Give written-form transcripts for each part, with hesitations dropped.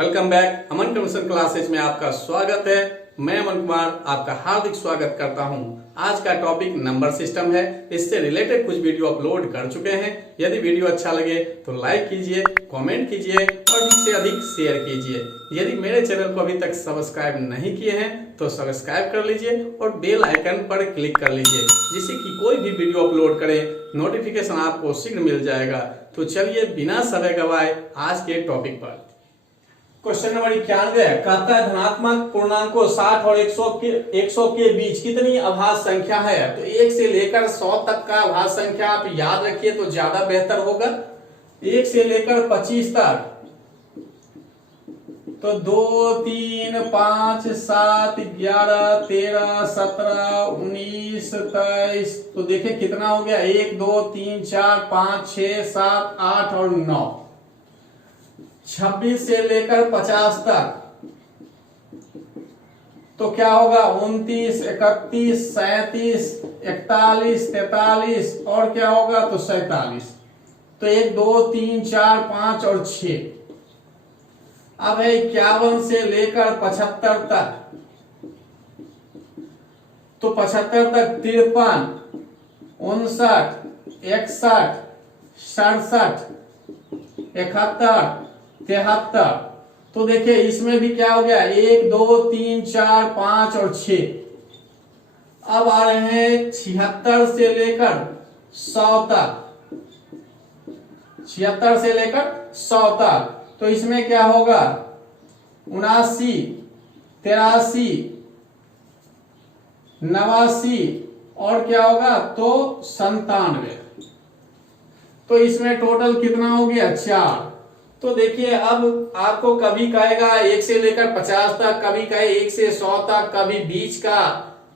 Welcome back. Aman commission classes में आपका स्वागत है। मैं अमन कुमार आपका हार्दिक स्वागत करता हूं। आज का टॉपिक नंबर सिस्टम है। इससे रिलेटेड कुछ वीडियो अपलोड कर चुके हैं। यदि वीडियो अच्छा लगे तो लाइक कीजिए, कमेंट कीजिए और अधिक से अधिक शेयर कीजिए। यदि मेरे चैनल को अभी तक सब्सक्राइब नहीं किए हैं तो सब्सक्राइब कर लीजिए और बेल आइकन पर क्लिक कर लीजिए, जिससे कि कोई भी वीडियो अपलोड करें नोटिफिकेशन आपको शीघ्र मिल जाएगा। तो चलिए बिना समय गवाए आज के टॉपिक पर। क्वेश्चन नंबर 91 कहता है धनात्मक पूर्णांकों 60 और 100 के बीच कितनी अभाज्य संख्या है। तो 1 से लेकर 100 तक का अभाज्य संख्या आप याद रखिए तो ज्यादा बेहतर होगा। 1 से लेकर 25 तक तो 2, 3, 5, 7, 11, 13, 17, 19, 23। तो देखिए कितना हो गया 1, 2, 3, 4, 5, 6, 7, 8 और 9। 26 से लेकर 50 तक तो क्या होगा 29, 31, 37, 41, 43 और क्या होगा तो 47। तो 1, 2, 3, 4, 5 और 6। अब है 51 से लेकर 75 तक तो 75 तक 53, 59, 61, 67, 71, 73। तो देखिए इसमें भी क्या हो गया 1, 2, 3, 4, 5 और 6। अब आ रहे हैं 76 से लेकर 100 तक। 76 से लेकर 100 तक तो इसमें क्या होगा 79, 83, 89 और क्या होगा तो 97। तो इसमें टोटल कितना हो गया 4। तो देखिए अब आपको कभी कहेगा 1 से लेकर 50 तक, कभी कहे 1 से 100 तक, कभी बीच का।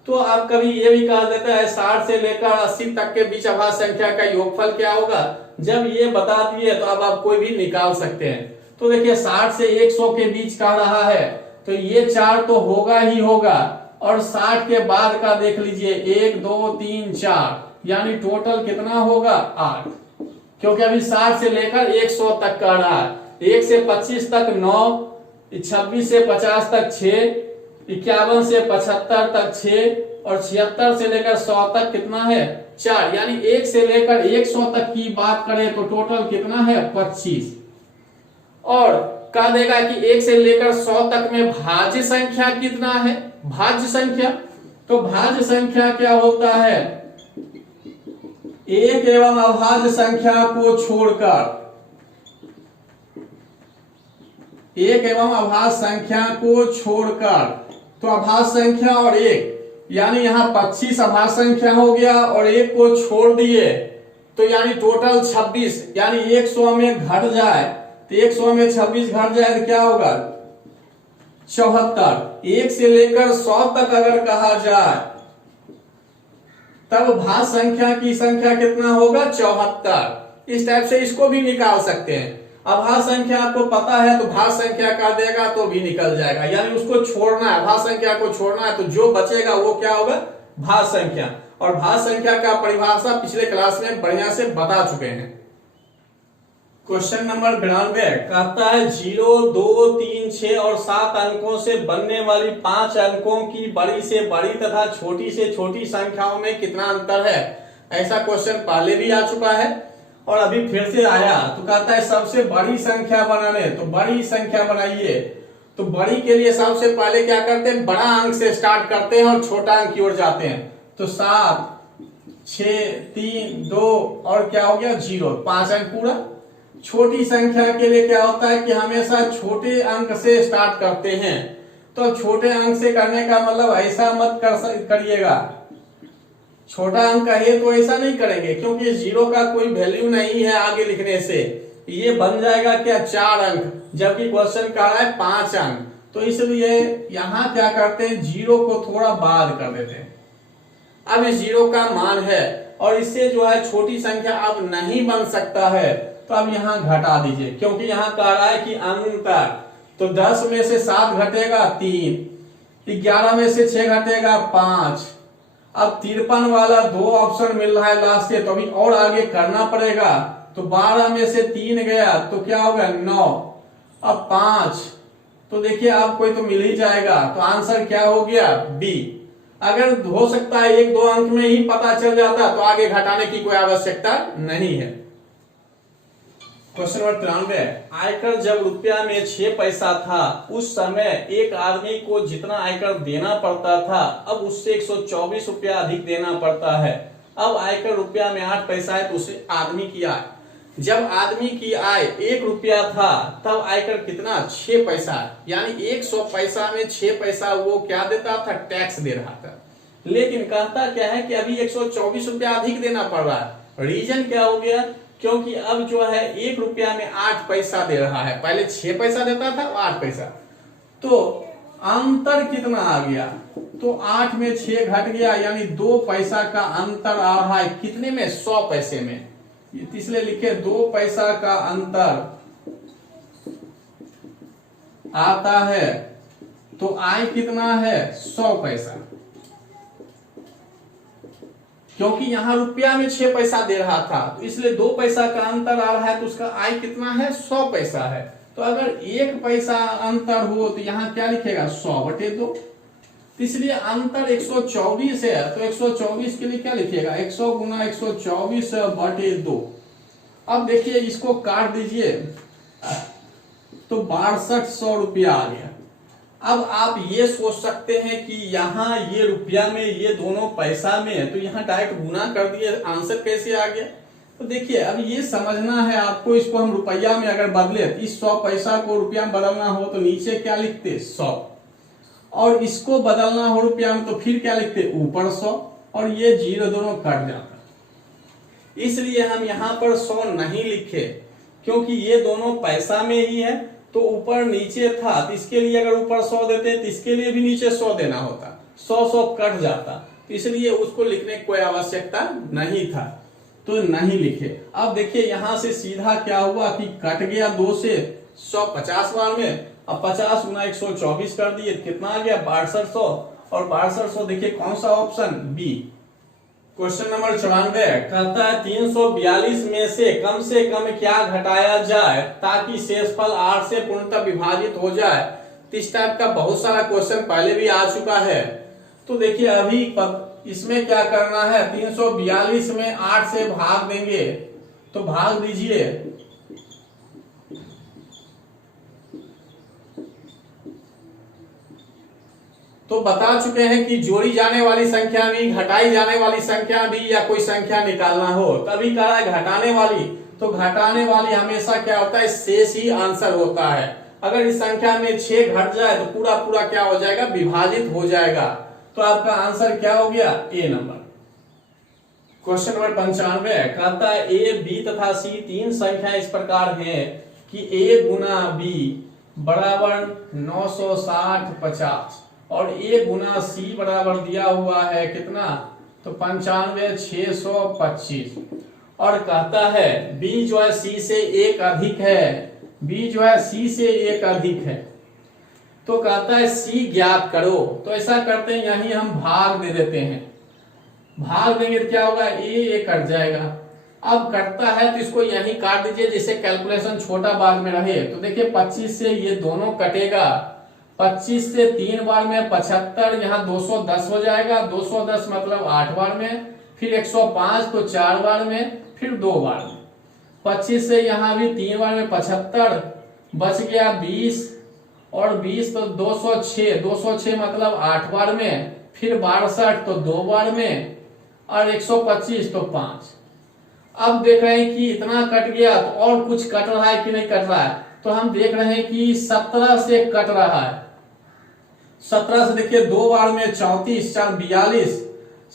तो आप कभी ये भी कहा देता है 60 से लेकर 80 तक के बीच अभाज्य संख्या का योगफल क्या होगा। जब ये बता दिए तो अब आप कोई भी निकाल सकते हैं। तो देखिए 60 से 100 के बीच कह रहा है तो ये 4 तो होगा ही होगा। और 60 के बाद का देख लीजिए 1, 2, 3, 4 यानी टोटल कितना होगा 8। क्योंकि अभी 60 से लेकर 100 तक कह रहा है। 1 से 25 तक 9, 26 से 50 तक 6, 51 से 75 तक 6 और 76 से लेकर 100 तक कितना है 4। यानी 1 से लेकर 100 तक की बात करें तो टोटल कितना है 25। और कह देगा कि 1 से लेकर 100 तक में भाज्य संख्या कितना है। भाज्य संख्या तो भाज्य संख्या क्या होता है एक एवं अभाज्य संख्या को छोड़कर, एक एवं अभाज्य संख्या को छोड़कर। तो अभाज्य संख्या और एक यानी यहाँ 25 अभाज्य संख्या हो गया और एक को छोड़ दिए तो यानी टोटल 26। यानी 100 में घट जाए तो 100 में 26 घट जाए तो क्या होगा 74। 1 से लेकर 100 तक अगर कहा जाए तब भाज्य संख्या की संख्या कितना होगा 74। इस टाइप से इसको भी निकाल सकते हैं। अभाज्य संख्या आपको पता है तो भाज्य संख्या कर देगा तो भी निकल जाएगा। यानी उसको छोड़ना है, भाज्य संख्या को छोड़ना है तो जो बचेगा वो क्या होगा भाज्य संख्या। और भाज्य संख्या का परिभाषा पिछले क्लास में बढ़िया से बता चुके हैं। क्वेश्चन नंबर 92 कहता है 0, 2, 3, 6 और 7 अंकों से बनने वाली 5 अंकों की बड़ी से बड़ी तथा छोटी से छोटी संख्याओं में कितना अंतर है। ऐसा क्वेश्चन पहले भी आ चुका है और अभी फिर से आया। तो कहता है सबसे बड़ी संख्या बनाने, तो बड़ी संख्या बनाइए। तो बड़ी के लिए सबसे पहले क्या करते हैं बड़ा अंक से स्टार्ट करते हैं और छोटा अंक की ओर जाते हैं। तो 7, 6, 3, 2 और क्या हो गया 0, 5 अंक पूरा। छोटी संख्या के लिए क्या होता है कि हमेशा छोटे अंक से स्टार्ट करते हैं। तो छोटे अंक से करने का मतलब ऐसा मत करिएगा, छोटा अंक है तो ऐसा नहीं करेंगे क्योंकि 0 का कोई वैल्यू नहीं है आगे लिखने से। ये बन जाएगा क्या 4 अंक, जबकि क्वेश्चन कह रहा है 5 अंक। तो इसलिए यहाँ क्या करते हैं 0 को थोड़ा बाद कर देते हैं। अब इस 0 का मान है और इससे जो है छोटी संख्या अब नहीं बन सकता है तो अब यहाँ घटा दीजिए। क्योंकि यहाँ कह रहा है कि अंतर, तो 10 में से 7 घटेगा 3, 11 में से 6 घटेगा 5। अब 53 वाला 2 ऑप्शन मिल रहा है लास्ट से, तो अभी और आगे करना पड़ेगा। तो 12 में से 3 गया तो क्या होगा 9। अब 5 तो देखिए आपको तो मिल ही जाएगा। तो आंसर क्या हो गया? बी। अगर हो सकता है 1-2 अंक में ही पता चल जाता तो आगे घटाने की कोई आवश्यकता नहीं है। क्वेश्चन नंबर 93, आयकर जब रुपया में 6 पैसा था उस समय एक आदमी को जितना आयकर देना पड़ता था अब उससे 124 रुपया अधिक देना पड़ता है। अब आयकर रुपया में 8 पैसा है तो उसे आदमी की आय, जब आदमी की आय 1 रुपया था तब आयकर कितना? 6 पैसा, यानी 100 पैसा में 6 पैसा वो क्या देता था? टैक्स दे रहा था। लेकिन कहता क्या है कि अभी 124 रुपया अधिक देना पड़ रहा है। रीजन क्या हो गया? क्योंकि अब जो है 1 रुपया में 8 पैसा दे रहा है, पहले 6 पैसा देता था 8 पैसा, तो अंतर कितना आ गया? तो 8 में 6 घट गया, यानी 2 पैसा का अंतर आ रहा है। कितने में? 100 पैसे में। इसलिए लिखे 2 पैसा का अंतर आता है। तो आय कितना है? 100 पैसा, क्योंकि यहां रुपया में 6 पैसा दे रहा था तो इसलिए 2 पैसा का अंतर आ रहा है, तो उसका आय कितना है? 100 पैसा है। तो अगर 1 पैसा अंतर हो तो यहां क्या लिखेगा? 100/2। तो इसलिए अंतर 124 है, तो 124 के लिए क्या लिखिएगा? 100 गुना 124/2। अब देखिए इसको काट दीजिए तो 6200 रुपया आ गया। अब आप ये सोच सकते हैं कि यहाँ ये रुपया में ये दोनों पैसा में, तो यहाँ डायरेक्ट गुना कर दिए, आंसर कैसे आ गया? तो देखिए अब ये समझना है आपको, इसको हम रुपया में अगर बदले, इस 100 पैसा को रुपया में बदलना हो तो नीचे क्या लिखते? 100, और इसको बदलना हो रुपया में तो फिर क्या लिखते? ऊपर 100, और ये 0 दोनों कट जाता। इसलिए हम यहाँ पर 100 नहीं लिखे, क्योंकि ये दोनों पैसा में ही है, तो ऊपर नीचे था, तो इसके लिए अगर ऊपर 100 देते तो इसके लिए भी नीचे 100 देना होता, 100 कट जाता, तो इसलिए उसको लिखने की कोई आवश्यकता नहीं था, तो नहीं लिखे। अब देखिए यहां से सीधा क्या हुआ कि कट गया 2 से 100 50 बार में, अब 50 गुना 124 कर दिए, कितना आ गया? 6200, और 6200 देखिए कौन सा ऑप्शन? बी। क्वेश्चन नंबर 94 कहता है 342 में से कम क्या घटाया जाए ताकि शेषफल 8 से पूर्णतः विभाजित हो जाए। इस टाइप का बहुत सारा क्वेश्चन पहले भी आ चुका है। तो देखिए अभी इसमें क्या करना है? 342 में 8 से भाग देंगे, तो भाग दीजिए, तो बता चुके हैं कि जोड़ी जाने वाली संख्या भी, घटाई जाने वाली संख्या भी, या कोई संख्या निकालना हो तभी कह रहा है घटाने वाली, तो घटाने वाली हमेशा क्या होता है? शेष ही आंसर होता है। अगर इस संख्या में 6 घट जाए तो पूरा पूरा क्या हो जाएगा? विभाजित हो जाएगा। तो आपका आंसर क्या हो गया? ए नंबर। क्वेश्चन नंबर 95 कहता है ए, बी तथा सी 3 संख्या इस प्रकार है कि ए गुना बी बराबर 960 50, और ए गुना सी बराबर दिया हुआ है कितना? तो 95 625, और कहता है बी जो है सी से 1 अधिक है, बी जो है सी से 1 अधिक है, तो कहता है सी ज्ञात करो। तो ऐसा करते हैं, यहीं हम भाग दे देते हैं, भाग देंगे तो क्या होगा? ए कट जाएगा। अब कटता है तो इसको यहीं काट दीजिए जिससे कैलकुलेशन छोटा बार में रहे। तो देखिए 25 से ये दोनों कटेगा, 25 से 3 बार में 75, यहाँ 210 हो जाएगा, 210 मतलब 8 बार में, फिर 105 तो 4 बार में, फिर 2 बार में, 25 से यहाँ भी 3 बार में 75, बच गया 20, और 20 तो 206 मतलब 8 बार में, फिर 62 तो 2 बार में, और 125 तो 5। अब देख रहे हैं कि इतना कट गया, तो और कुछ कट रहा है कि नहीं कट रहा है? तो हम देख रहे हैं कि 17 से कट रहा है। 17 से देखिए 2 बार में 34 4 42,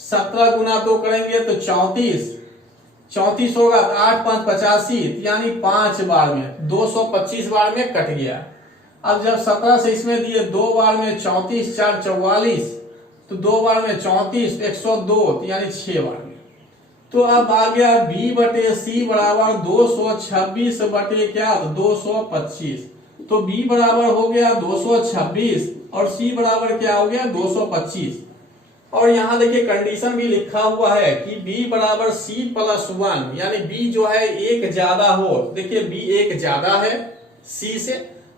17 गुना 2 करेंगे तो 34 होगा, 8 5 85, यानी 5 बार में 225 बार में कट गया। अब जब 17 से इसमें दिए 2 बार में 34 4 44, तो 2 बार में 34 102, यानी 6 बार में। तो अब आ गया बी बटे सी बराबर 226 बटे क्या? 225। तो बी बराबर हो गया 226 और सी बराबर क्या हो गया? 225। और यहां देखिए कंडीशन भी लिखा हुआ है कि बी बराबर सी प्लस 1, यानी बी जो है 1 ज्यादा हो। देखिए बी 1 ज्यादा है सी से,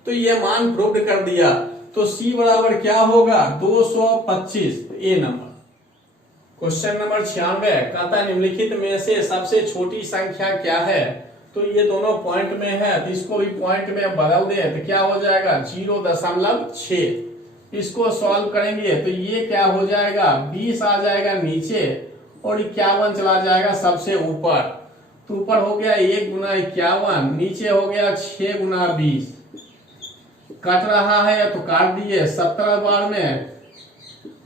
तो ये मान प्रूव्ड कर दिया। तो C बराबर क्या होगा 225, ए नंबर। क्वेश्चन नंबर 96 कहता है निम्नलिखित में से सबसे छोटी संख्या क्या है। तो ये दोनों पॉइंट में है तो इसको भी पॉइंट में बदल दे तो क्या हो जाएगा 0.6। इसको सॉल्व करेंगे तो ये क्या हो जाएगा 20 आ जाएगा नीचे और 51 चला जाएगा सबसे ऊपर। तो ऊपर हो गया 1 गुना 51, नीचे हो गया 6 गुना 20। कट रहा है तो काट दिए 17 बार में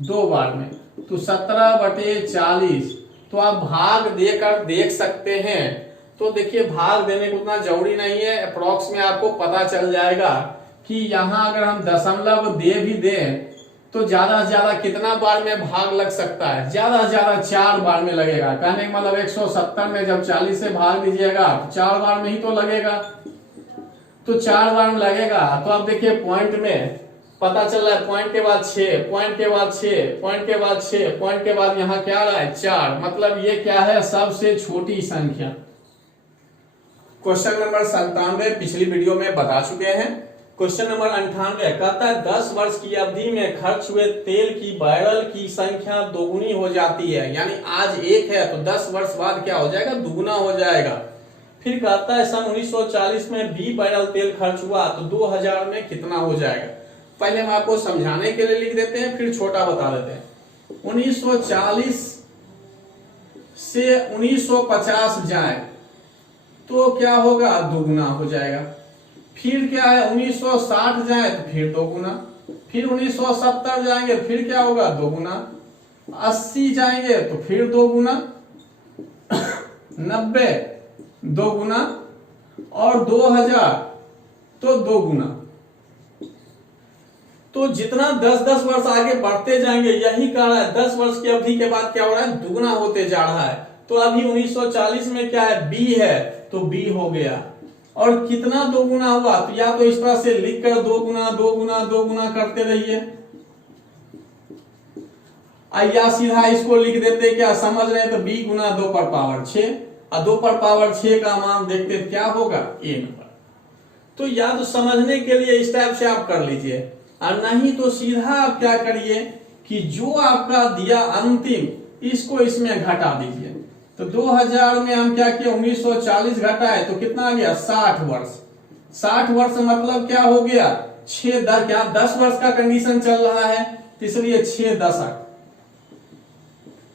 2 बार में, तो 17/40। तो आप भाग देकर देख सकते हैं। तो देखिए भाग देने को उतना जरूरी नहीं है, अप्रोक्स में आपको पता चल जाएगा कि यहाँ अगर हम दशमलव दे भी दें तो ज्यादा से ज्यादा कितना बार में भाग लग सकता है, ज्यादा से ज्यादा 4 बार में लगेगा। कहने का मतलब 170 में जब 40 से भाग दीजिएगा तो 4 बार में ही तो लगेगा। तो 4 बार में लगेगा। तो आप देखिए पॉइंट में पता चल रहा है, पॉइंट के बाद 6, पॉइंट के बाद 6, पॉइंट के बाद 6, पॉइंट के बाद यहाँ क्या आ रहा है 4। मतलब ये क्या है सबसे छोटी संख्या। क्वेश्चन नंबर 97 पिछली वीडियो में बता चुके हैं। क्वेश्चन नंबर 98 कहता है 10 वर्ष की अवधि में खर्च हुए तेल की बैरल की संख्या दोगुनी हो जाती है। यानी आज 1 है तो 10 वर्ष बाद क्या हो जाएगा दुगुना हो जाएगा। फिर कहता है सन 1940 में 20 बैरल तेल खर्च हुआ तो 2000 में कितना हो जाएगा। पहले हम आपको समझाने के लिए लिख देते हैं फिर छोटा बता देते हैं। 1940 से 1950 जाए तो क्या होगा दुगुना हो जाएगा। फिर क्या है 1960 जाए तो फिर दोगुना, फिर 1970 जाएंगे फिर क्या होगा दोगुना, 80 जाएंगे तो फिर दोगुना, 90 दोगुना और 2000 तो दोगुना। तो जितना 10-10 वर्ष आगे बढ़ते जाएंगे यही कह रहा है 10 वर्ष की अवधि के बाद क्या हो रहा है दुगुना होते जा रहा है। तो अभी 1940 में क्या है B है तो B हो गया। और कितना दोगुना हुआ तो या तो इस तरह से लिखकर 2 गुना 2 गुना 2 गुना करते रहिए या सीधा इसको लिख देते क्या समझ रहे हैं तो B गुना 2 पर पावर 6 और 2 पर पावर 6 का मान देखते क्या होगा A नंबर। तो या तो समझने के लिए इस टाइप से आप कर लीजिए और नहीं तो सीधा आप क्या करिए कि जो आपका दिया अंतिम इसको इसमें घटा दीजिए। तो 2000 में हम क्या किए 1940 घटाए तो कितना आ गया 60 वर्ष। 60 वर्ष मतलब क्या हो गया 6 10 क्या 10 वर्ष का कंडीशन चल रहा है तो इसलिए 6 दशक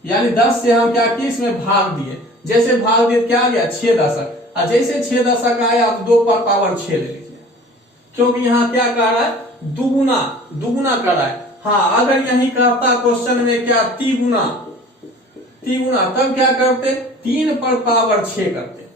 यानी 10 से हम क्या किए इसमें भाग दिए। जैसे भाग दिए क्या आ गया 6 दशक और जैसे 6 दशक आया आप 2 पर पावर 6 ले लीजिए क्योंकि यहाँ क्या कर रहा है दुगुना दुगुना कर रहा है। हाँ अगर यही कहता क्वेश्चन में क्या तिगुना तब क्या करते 3 पर पावर 6 करते।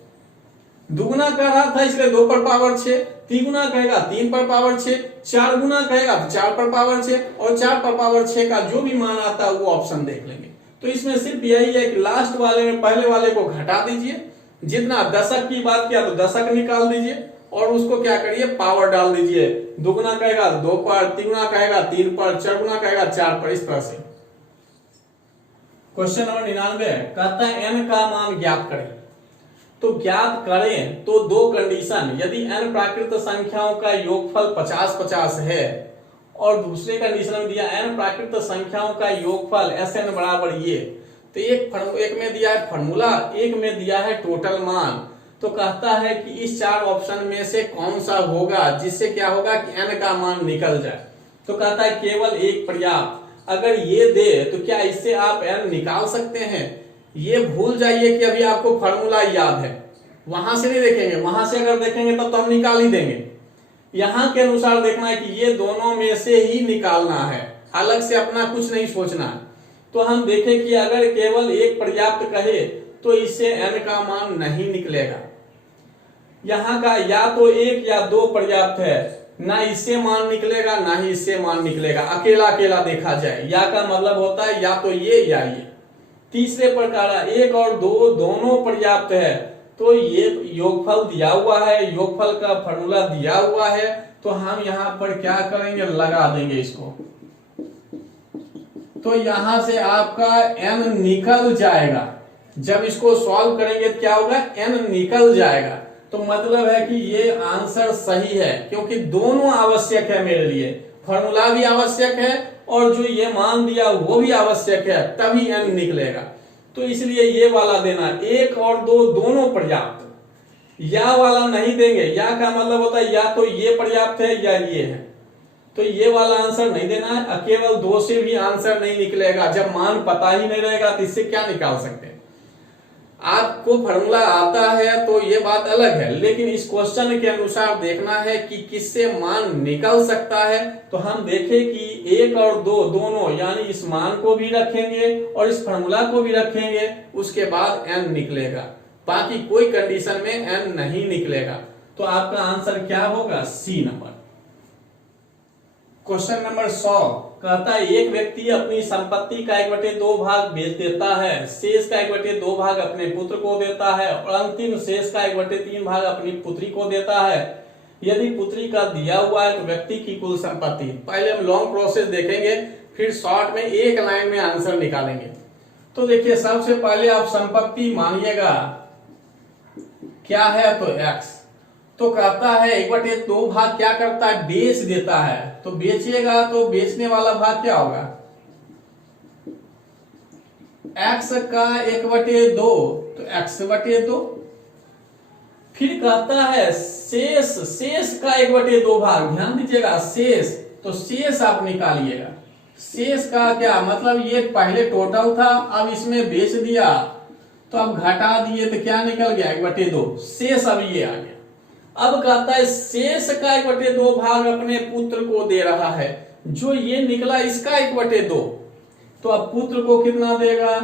दुगुना कर रहा था इसलिए 2 पर पावर 6, तिगुना कहेगा 3 पर पावर 6, 4 गुना कहेगा तो 4 पर पावर 6 और 4 पर पावर 6 का जो भी मान आता है वो ऑप्शन देख लेंगे। तो इसमें सिर्फ यही है कि लास्ट वाले में पहले वाले को घटा दीजिए, जितना दशक की बात किया तो दशक निकाल दीजिए और उसको क्या करिए पावर डाल दीजिए। दुगुना कहेगा 2 पर, तिगुना कहेगा 3 पर, 4 गुना कहेगा 4 पर, इस तरह से। क्वेश्चन नंबर 99 कहता है n का मान ज्ञात करें। तो ज्ञात करें तो 2 कंडीशन, यदि n प्राकृत संख्याओं का योगफल 50-50 है और दूसरे कंडीशन में दिया n प्राकृत संख्याओं का योगफल Sn बराबर ये, तो एक में दिया है फॉर्मूला, एक में दिया है टोटल मान। तो कहता है कि इस 4 ऑप्शन में से कौन सा होगा जिससे क्या होगा कि n का मान निकल जाए। तो कहता है केवल एक पर्याप्त। अगर ये दे तो क्या इससे आप n निकाल सकते हैं। ये भूल जाइए कि अभी आपको फॉर्मूला याद है, वहां से नहीं देखेंगे, वहां से अगर देखेंगे तब तो हम निकाल ही देंगे। यहाँ के अनुसार देखना है कि ये दोनों में से ही निकालना है, अलग से अपना कुछ नहीं सोचना है। तो हम देखें कि अगर केवल एक पर्याप्त कहे तो इससे n का मान नहीं निकलेगा। यहाँ का या तो 1 या 2 पर्याप्त है, ना इससे मान निकलेगा ना ही इससे मान निकलेगा, अकेला अकेला देखा जाए। या का मतलब होता है या तो ये या ये। तीसरे प्रकार 1 और 2 दोनों पर्याप्त है, तो ये योगफल दिया हुआ है, योगफल का फॉर्मूला दिया हुआ है, तो हम यहाँ पर क्या करेंगे लगा देंगे इसको। तो यहां से आपका n निकल जाएगा। जब इसको सॉल्व करेंगे तो क्या होगा n निकल जाएगा। तो मतलब है कि ये आंसर सही है, क्योंकि दोनों आवश्यक है मेरे लिए, फॉर्मूला भी आवश्यक है और जो ये मान दिया वो भी आवश्यक है, तभी n निकलेगा। तो इसलिए ये वाला देना, 1 और 2 दोनों पर्याप्त, या वाला नहीं देंगे। या का मतलब होता है या तो ये पर्याप्त है या ये है, तो ये वाला आंसर नहीं देना है। केवल 2 से भी आंसर नहीं निकलेगा, जब मान पता ही नहीं रहेगा तो इससे क्या निकाल सकते हैं। आपको फॉर्मूला आता है तो ये बात अलग है, लेकिन इस क्वेश्चन के अनुसार देखना है कि किससे मान निकल सकता है। तो हम देखें कि 1 और 2 दोनों, यानी इस मान को भी रखेंगे और इस फॉर्मूला को भी रखेंगे, उसके बाद n निकलेगा। बाकी कोई कंडीशन में n नहीं निकलेगा। तो आपका आंसर क्या होगा? सी नंबर। क्वेश्चन नंबर 100 कहता है एक व्यक्ति अपनी संपत्ति का 1/2 भाग बेच देता है, शेष का 1/2 भाग अपने पुत्र को देता है और अंतिम शेष का 1/3 भाग अपनी पुत्री को देता है। यदि पुत्री का दिया हुआ है तो व्यक्ति की कुल संपत्ति। पहले हम लॉन्ग प्रोसेस देखेंगे, फिर शॉर्ट में एक लाइन में आंसर निकालेंगे। तो देखिए, सबसे पहले आप संपत्ति मानिएगा क्या है, तो x। तो कहता है 1/2 भाग क्या करता है? बेच देता है। तो बेचेगा तो बेचने वाला भाग क्या होगा? x का 1/2, तो x/2। फिर कहता है शेष का 1/2 भाग, ध्यान दीजिएगा शेष, तो शेष आप निकालिएगा। शेष का क्या मतलब? ये पहले टोटल था, अब इसमें बेच दिया तो अब घटा दिए तो क्या निकल गया? 1/2। शेष अब ये आ गया। अब कहता है शेष का 1/2 भाग अपने पुत्र को दे रहा है, जो ये निकला इसका 1/2, तो अब पुत्र को कितना देगा?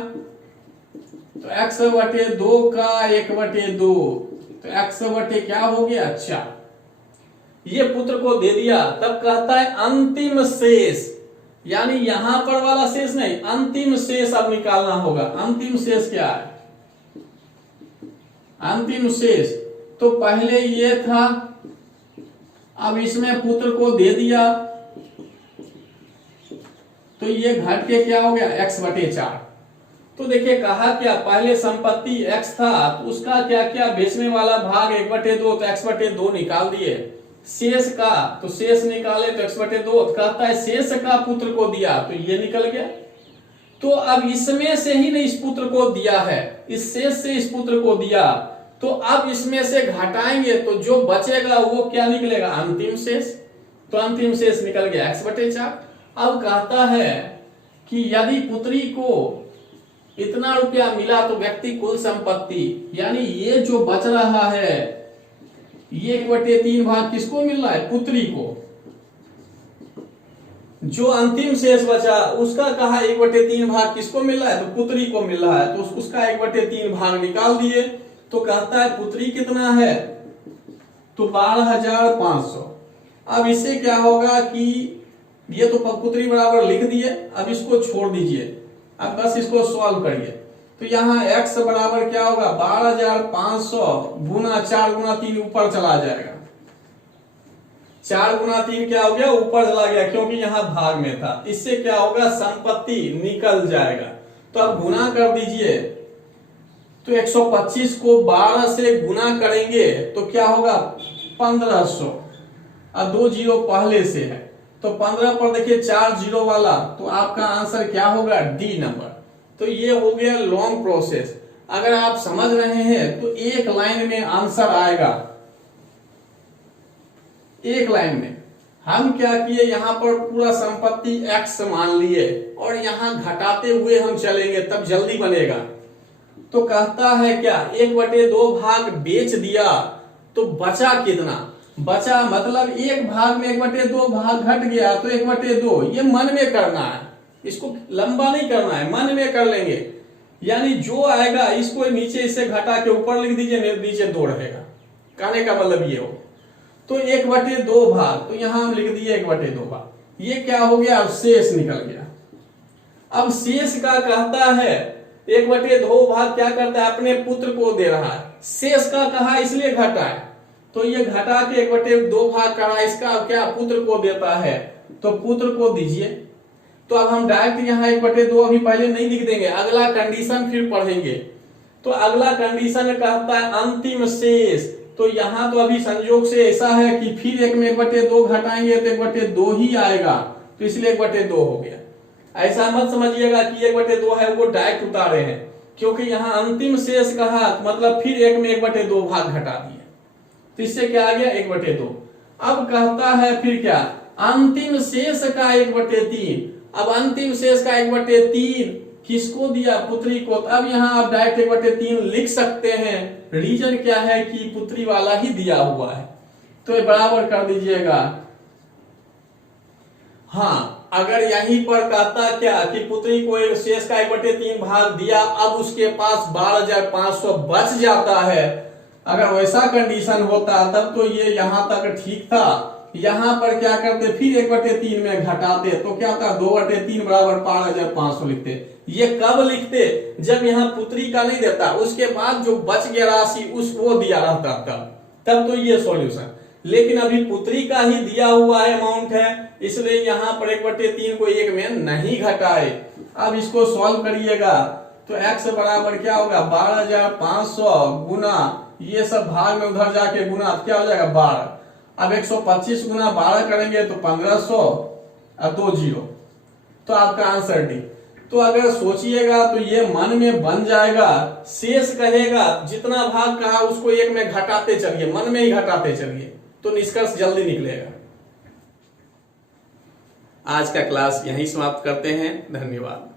तो x/2 का 1/2, तो x/ क्या हो गया? अच्छा, ये पुत्र को दे दिया। तब कहता है अंतिम शेष, यानी यहां पर वाला शेष नहीं, अंतिम शेष अब निकालना होगा। अंतिम शेष क्या है? अंतिम शेष तो पहले ये था, अब इसमें पुत्र को दे दिया तो ये घट के क्या हो गया? x/4। तो देखिए कहा क्या, पहले संपत्ति x था तो उसका क्या क्या बेचने वाला भाग 1/2, तो x/2 निकाल दिए। शेष का तो शेष निकाले तो x/2, कहता है शेष का पुत्र को दिया, तो ये निकल गया। तो अब इसमें से ही नहीं, इस पुत्र को दिया है, इस शेष से इस पुत्र को दिया, तो अब इसमें से घटाएंगे तो जो बचेगा वो क्या निकलेगा? अंतिम शेष। तो अंतिम शेष निकल गया x/4। अब कहता है कि यदि पुत्री को इतना रुपया मिला तो व्यक्ति कुल संपत्ति, यानी ये जो बच रहा है ये 1/3 भाग किसको मिल रहा है? पुत्री को। जो अंतिम शेष बचा उसका कहा 1/3 भाग किसको मिल रहा है? तो पुत्री को मिल रहा है, तो उसका 1/3 भाग निकाल दिए। तो कहता है पुत्री कितना है? तो 12,500। अब इससे क्या होगा कि ये तो पुत्री बराबर लिख दिए, अब इसको छोड़ दीजिए, अब बस इसको सॉल्व करिए। तो यहाँ x बराबर क्या होगा? 12,500 गुना 4 गुना 3 ऊपर चला जाएगा। 4 गुना 3 क्या हो गया? ऊपर चला गया, क्योंकि यहाँ भाग में था। इससे क्या होगा? संपत्ति निकल जाएगा। तो अब गुना कर दीजिए, तो 125 को 12 से गुना करेंगे तो क्या होगा? 1500, और 2 जीरो पहले से है, तो 15 पर देखिए 4 जीरो वाला, तो आपका आंसर क्या होगा? D number. तो ये हो गया लॉन्ग प्रोसेस। अगर आप समझ रहे हैं तो एक लाइन में आंसर आएगा। एक लाइन में हम क्या किए, यहां पर पूरा संपत्ति x मान लिए और यहां घटाते हुए हम चलेंगे, तब जल्दी बनेगा। तो कहता है क्या? 1/2 भाग बेच दिया, तो बचा कितना? बचा मतलब एक भाग में 1/2 भाग घट गया, तो 1/2। ये मन में करना है, इसको लंबा नहीं करना है, मन में कर लेंगे। यानी जो आएगा इसको नीचे इससे घटा के ऊपर लिख दीजिए, नीचे 2 रहेगा। कहने का मतलब ये हो। तो 1/2 भाग, तो यहां हम लिख दिए 1/2 भाग। ये क्या हो गया? शेष निकल गया। अब शेष का कहता है 1/2 भाग क्या करता है? अपने पुत्र को दे रहा है। शेष का कहा इसलिए घटा है, तो ये घटा के 1/2 भाग करा, इसका क्या? पुत्र को देता है, तो पुत्र को दीजिए। तो अब हम डायरेक्ट यहाँ 1/2 अभी पहले नहीं लिख देंगे, अगला कंडीशन फिर पढ़ेंगे। तो अगला कंडीशन कहता है अंतिम शेष, तो यहां तो अभी संयोग से ऐसा है कि फिर 1/2 घटाएंगे तो 1/2 ही आएगा, तो इसलिए 1/2 हो गया। ऐसा मत समझिएगा कि 1/2 है वो डायरेक्ट उतारे हैं, क्योंकि यहाँ अंतिम शेष कहा मतलब फिर 1/2 भाग घटा दिए, तो इससे क्या आ गया 1/2। अब कहता है फिर क्या, अंतिम शेष का 1/3। अब अंतिम शेष का 1/3 किसको दिया, पुत्री को। अब यहाँ आप डायरेक्ट 1/3 लिख सकते हैं। रीजन क्या है कि पुत्री वाला ही दिया हुआ है, तो ये बराबर कर दीजिएगा। हाँ, अगर यहीं पर कहता क्या कि पुत्री को एक शेष का 1/3 भाग दिया, अब उसके पास 12,500 बच जाता है, अगर वैसा कंडीशन होता तब तो ये यहां तक ठीक था। यहां पर क्या करते, फिर 1/3 में घटाते, तो क्या था 2/3 बराबर 12,500 लिखते। ये कब लिखते, जब यहाँ पुत्री का नहीं देता, उसके बाद जो बच गया राशि उस वो दिया रहता तब तो ये सॉल्यूशन। लेकिन अभी पुत्री का ही दिया हुआ है अमाउंट है, इसलिए यहाँ पर 1/3 को 1 में नहीं घटाए। अब इसको सॉल्व करिएगा तो x बराबर क्या होगा, 12,500 गुना ये सब भाग में उधर जाके गुना क्या हो जाएगा 12। अब 125 गुना 12 करेंगे तो 1500 और 2 0, तो आपका आंसर डी। तो अगर सोचिएगा तो ये मन में बन जाएगा, शेष कहेगा जितना भाग कहा उसको 1 में घटाते चलिए, मन में ही घटाते चलिए, तो निष्कर्ष जल्दी निकलेगा। आज का क्लास यहीं समाप्त करते हैं, धन्यवाद।